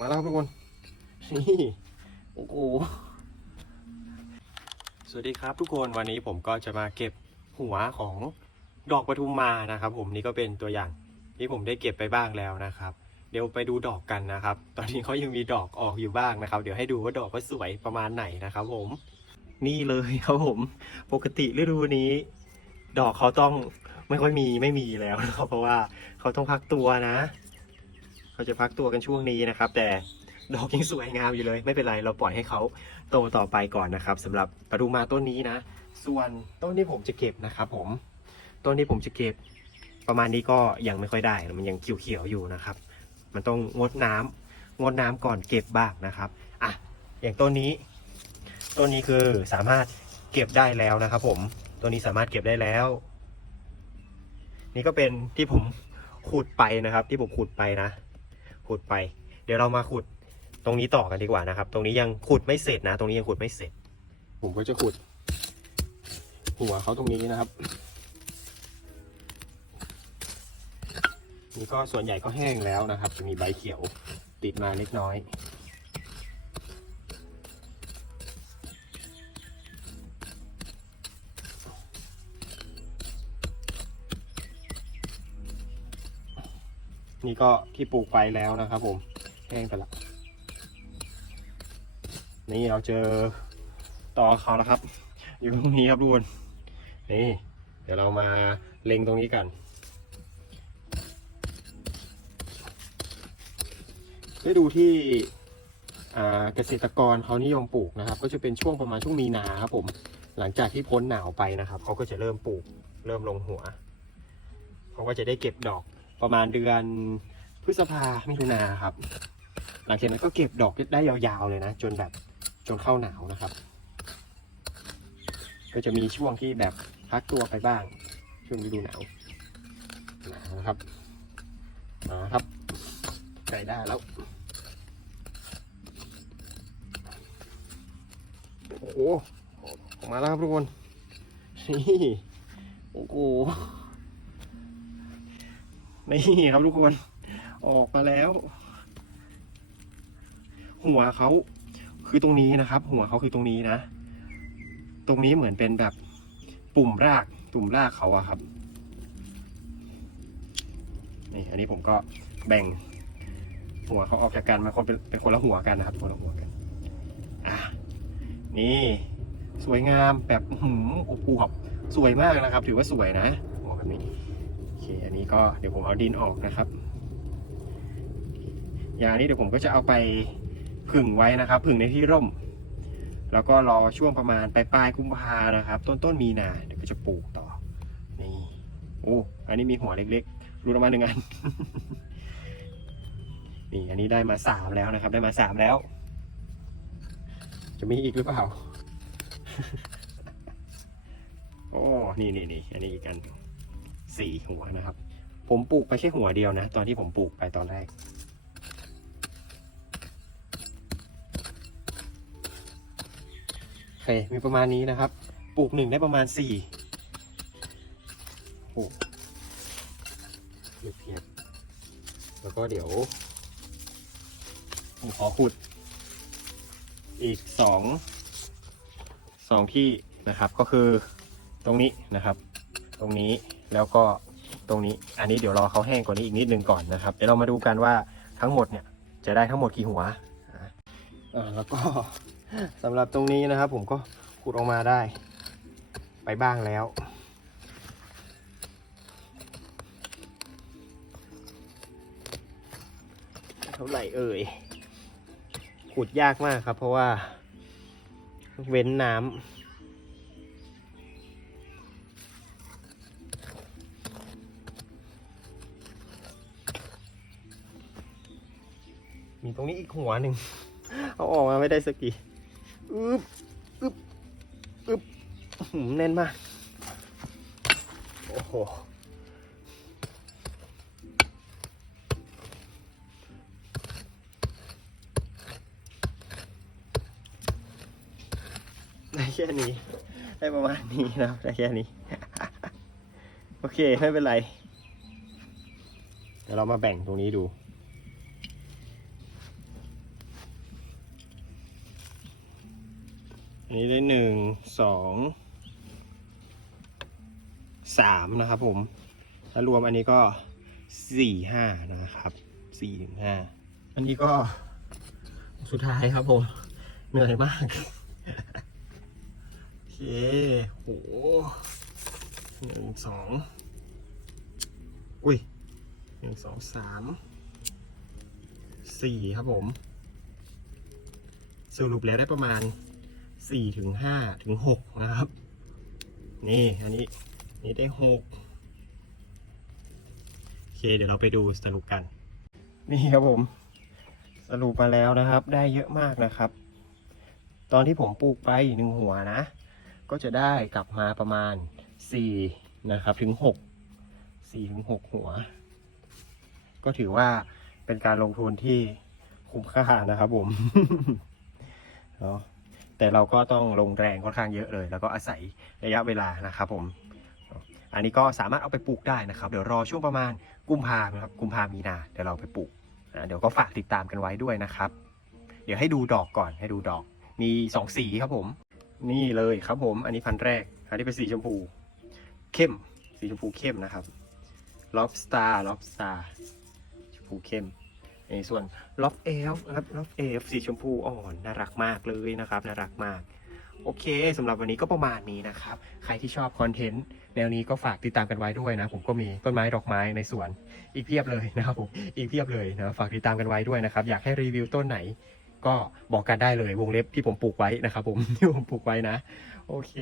มาแล้วทุกคน นี่ โอ้โห สวัสดีครับทุกคน วันนี้ผมก็จะมาเก็บหัวของดอกปทุมมานะครับ ผมนี่ก็เป็นตัวอย่างที่ผมได้เก็บไปบ้างแล้วนะครับ เดี๋ยวไปดูดอกกันนะครับ ตอนนี้เขายังมีดอกออกอยู่บ้างนะครับ เดี๋ยวให้ดูว่าดอกเขาสวยประมาณไหนนะครับ ผม นี่เลยครับผม ปกติฤดูนี้ ดอกเขาต้องไม่ค่อยมีไม่มีแล้วนะครับเพราะว่าเขาต้องพักตัวนะ เขาจะพักตัวกันช่วงนี้นะครับ แต่ดอกยังสวยงามอยู่เลย ไม่เป็นไรเราปล่อยให้เขาโตต่อไปก่อนนะครับสำหรับปทุมมาต้นนี้นะ ส่วนต้นที่ผมจะเก็บนะครับผมต้นที่ผมจะเก็บประมาณนี้ก็ยังไม่ค่อยได้ มันยังเขียวๆอยู่นะครับ มันต้องงดน้ำงดน้ำก่อนเก็บบ้างนะครับอะอย่างต้นนี้ ต้นนี้คือสามารถเก็บได้แล้วนะครับ ผมต้นนี้สามารถเก็บได้แล้ว นี่ก็เป็นที่ผมขุดไปนะครับ ที่ผมขุดไปนะ ขุดไป เดี๋ยวเรามาขุดตรงนี้ต่อกันดีกว่านะครับ ตรงนี้ยังขุดไม่เสร็จนะ ตรงนี้ยังขุดไม่เสร็จ ผมก็จะขุด หัวเขาตรงนี้นะครับนี่ก็ส่วนใหญ่ก็แห้งแล้วนะครับ จะมีใบเขียวติดมาเล็กน้อย นี่ก็ที่ปลูกไปแล้วนะครับ ผมแห้งไปละนี่เราเจอต่อเขาแล้วครับ อยู่ตรงนี้ครับทุกคนนี่เดี๋ยวเรามาเล็งตรงนี้กันได้ดูที่เกษตรกรเขานิยมปลูกนะครับ ก็จะเป็นช่วงประมาณช่วงมีนาครับผมหลังจากที่พ้นหนาวไปนะครับเขาก็จะเริ่มปลูก เริ่มลงหัวเขาก็จะได้เก็บดอก ประมาณเดือนพฤษภามิถุนาครับ หลังจากนั้นก็เก็บดอกได้ยาวๆเลยนะ จนแบบจนเข้าหนาวนะครับ ก็จะมีช่วงที่แบบพักตัวไปบ้าง ช่วงฤดูหนาวหนาวนะครับมาครับใส่ได้แล้วโอ้โหออกมาแล้วครับทุกคนนี่โอ้โห นี่ครับทุกคน ออกมาแล้ว หัวเขาคือตรงนี้นะครับ หัวเขาคือตรงนี้นะ ตรงนี้เหมือนเป็นแบบปุ่มรากปุ่มรากเขาอะครับนี่อันนี้ผมก็แบ่งหัวเขาออกจากกันมาคนเป็นเป็นคนละหัวกันนะครับคนละหัวกันอะนี่สวยงามแบบอื้อหืมอวบสวยมากนะครับ ถือว่าสวยนะหัวแบบนี้ เคอันนี้ก็เดี๋ยวผมเอาดินออกนะครับ ยานี้เดี๋ยวผมก็จะเอาไปผึ่งไว้นะครับ ผึ่งในที่ร่ม แล้วก็รอช่วงประมาณปลายปลายกุมภานะครับ ต้นต้นมีนาเดี๋ยวก็จะปลูกต่อ นี่ โอ้ อันนี้มีหัวเล็กๆรูออกมาหนึ่งอัน นี่ อันนี้ได้มาสามแล้วนะครับ ได้มาสามแล้ว จะมีอีกหรือเปล่า โอ้ นี่นี่นี่อันนี้อีกอัน สี่หัวนะครับ ผมปลูกไปแค่หัวเดียวนะ ตอนที่ผมปลูกไปตอนแรก โอเค มีประมาณนี้นะครับ ปลูกหนึ่งได้ประมาณสี่โอ้เพียบเพียบแล้วก็เดี๋ยวผมขอขุด อีกสองสองที่นะครับ ก็คือตรงนี้นะครับ ตรงนี้แล้วก็ตรงนี้ อันนี้เดี๋ยวรอเขาแห้งกว่านี้อีกนิดนึงก่อนนะครับ เดี๋ยวเรามาดูกันว่าทั้งหมดเนี่ยจะได้ทั้งหมดกี่หัวอ่าอ่าแล้วก็สำหรับตรงนี้นะครับ ผมก็ขุดออกมาได้ ไปบ้างแล้ว เท่าไหร่เอ่ยขุดยากมากครับ เพราะว่าเว้นน้ำ มีตรงนี้อีกหัวหนึ่ง เอาออกมาไม่ได้สักทีอึ๊บอึ๊บอึ๊บอื้อหือแน่นมาก โอ้โห ได้แค่นี้ ได้ประมาณนี้นะครับได้แค่นี้ โอเค ไม่เป็นไร เดี๋ยวเรามาแบ่งตรงนี้ดู นี่ได้หนึ่งสองสามนะครับผมถ้ารวมอันนี้ก็สี่ห้านะครับสี่ถึงห้าอันนี้ก็สุดท้ายครับผม เหนื่อยมาก โอเคโหหนึ่งสองอุ้ยหนึ่งสองสามสี่ครับผม สรุปแล้วได้ประมาณ สี่ถึงห้าถึงหกนะครับ นี่อันนี้นี่ได้หกโอเค เดี๋ยวเราไปดูสรุปกัน นี่ครับผม สรุปมาแล้วนะครับ ได้เยอะมากนะครับ ตอนที่ผมปลูกไปหนึ่งหัวนะ ก็จะได้กลับมาประมาณสี่นะครับถึงหกสี่ถึงหกหัว ก็ถือว่าเป็นการลงทุนที่คุ้มค่านะครับผมเนาะ แต่เราก็ต้องลงแรงค่อนข้างเยอะเลย แล้วก็อาศัยระยะเวลานะครับผม อันนี้ก็สามารถเอาไปปลูกได้นะครับ เดี๋ยวรอช่วงประมาณกุมภาพันธ์ครับกุมภามีนาเดี๋ยวเราไปปลูกอ่าเดี๋ยวก็ฝากติดตามกันไว้ด้วยนะครับ เดี๋ยวให้ดูดอกก่อนให้ดูดอก มีสองสีครับผม นี่เลยครับผม อันนี้พันแรก อันนี้เป็นสีชมพู เข้ม สีชมพูเข้มนะครับ lobster lobster ชมพูเข้ม ในส่วน lob elf นะครับ lob elf สีชมพูอ่อนน่ารักมากเลยนะครับน่ารักมาก โอเคสำหรับวันนี้ก็ประมาณนี้นะครับ ใครที่ชอบคอนเทนต์แนวนี้ก็ฝากติดตามกันไว้ด้วยนะ ผมก็มีต้นไม้ดอกไม้ในสวนอีกเพียบเลยนะครับผมอีกเพียบเลยนะฝากติดตามกันไว้ด้วยนะครับ อยากให้รีวิวต้นไหนก็บอกกันได้เลยวงเล็บที่ผมปลูกไว้นะครับผมที่ผมปลูกไว้นะ โอเค